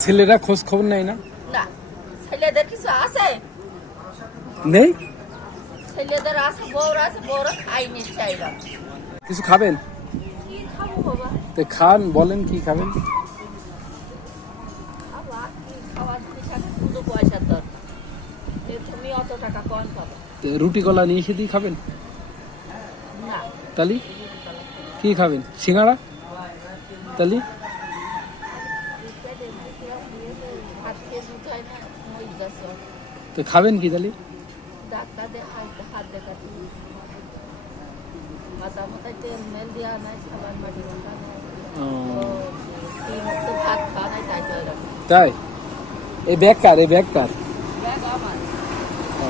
ছেলেরা খোঁজ খবর নেয় না? না, ছেলেদের কিছু আছে নেই। ছেলেদের আছে, বউরা আছে, বউরা খাইনি চাইরা। কিছু খাবেন? কি খাবো বাবা? তো খান, বলেন কি খাবেন। আবার কি খাওয়ার জিনিস আছে, শুধু পয়সার দরকার। তুমি অত টাকা কম পাবে তো রুটি কলা নিয়ে এসে দিয়ে খাবেন? না। তালি কি খাবেন? সিঙ্গাড়া? তালি হাত খেয়ে দুধ হয় না, মই যাচ্ছে। তো খাবেন কি তালি? ডাক্তার দেখাই, হাত দেখাতে মাথা মাথায় তেল মেল দেওয়া নাই, সাবান মাটি মাখা নাই, ও, তো ভাত খাওয়া নাই, তাই তো এরকম। তাই? এই ব্যাগ কার? এই ব্যাগ কার? ব্যাগ আমার। ও,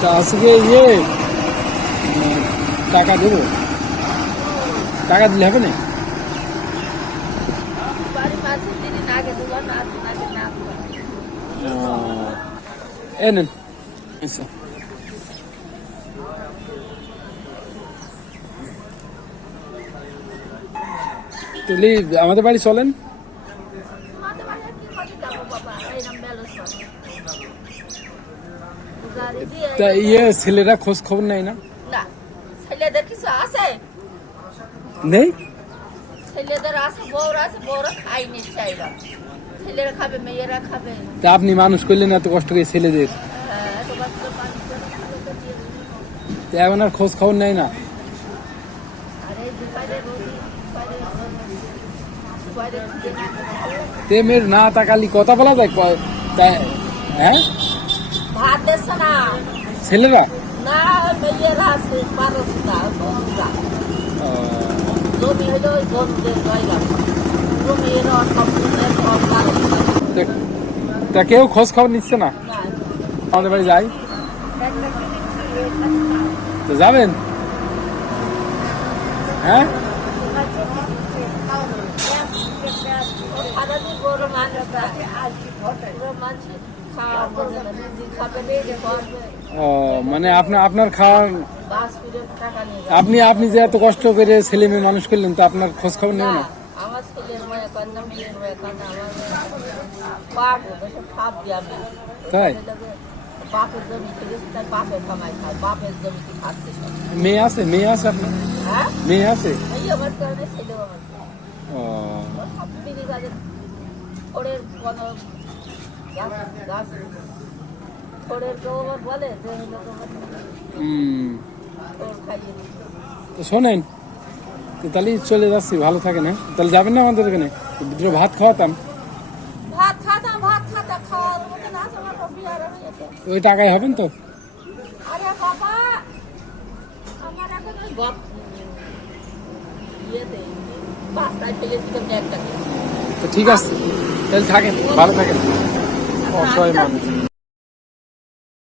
তা আজকে টাকা দেবো? টাকা দিলে হবে না? বাড়ি মাঝে দিদি নাগে দেবো, না নাগে না দেবো। এ নেন। আচ্ছা, তাহলে আমাদের বাড়ি চলেন। তোমাদের বাড়ি আর কি করে যাবো বাবা, এইরকম ব্যালেন্স হয়। গাড়ি দিয়ে তা ছেলেরা খোঁজ খবর নেয় না? না, ছেলেদের কিছু আছে নেই। ছেলেদের আছে, বউরা আছে, বউরা খাইনি চাইরা। ছেলেরা খাবে, মেয়েরা খাবে। তা আপনি মানুষ করলেন এত কষ্ট করে ছেলেদের, হ্যাঁ, এত বাচ্চা মানুষ করে ছেলেদের দিয়ে দিল। তা এখন আর খোঁজ খবর নেয় না? আর এই দুপারে রোদি, দুপারে তে মেয়ের না তাকালি কথা বলা যায় হ্যাঁ? ভাত দিচ্ছে না। ছেলেরা না, মেয়েরা আছে, পারসটা, বউরা। ও, জমি হলো ওই জমিদের জায়গা। পুরো মেয়েরা সব মেয়ের সব পারসটা। তা- তা কেউ খোঁজ খবর নিচ্ছে না? না, আমাদের বাড়ি যাই, একটা কিনেছি, তো যাবেন? হ্যাঁ, সারাদিন বড় মানুষ পুরো মানুষ খাওয়া বোঝে না, নিজে খাবে, নিজে করবে। ও, মানে আপনার খাওয়ার, বাস ফিরে টাকা নিয়ে আপনি যে এত কষ্ট করে ছেলে মেয়ে মানুষ করলেন, তা আপনার খোঁজ খবর নেবে না? আমার ছেলের মেয়ে কান্না, মেয়ের মেয়ে কান্না, আমার পাপ ওদের খাপ দিয়ে আমি তাই? বাপের জমি থেকে তার বাপের কামাই খায়, বাপের জমি কি খাচ্ছে সব। মেয়ে আছে? মেয়ে আছে আপনার? হ্যাঁ, মেয়ে আছে? এই আমার কারণে ছেলেও আমার ও, সব বিড়ি বাজে ওরের কোনো গাছ ওরের কেউ আবার বলে যে হলো তোমার ওর খাইয়ে দিচ্ছে। তো শোনেন, তো তাহলে চলে যাচ্ছি, ভালো থাকেন। হ্যাঁ, তাহলে যাবেন না আমাদের এখানে? দুটো ভাত খাওয়াতাম, ভাত খাতাম খাওয়ার মতো না, আমার বিয়ার হয়েছে। ওই টাকায় হবেন তো? আরে বাবা, আমার এখন ওই ইয়েতে বাস্তায় ফেলেছিল ব্যাগটাকে। তো ঠিক আছে, তাহলে থাকেন, ভালো থাকেন। অসহায় মানুষ।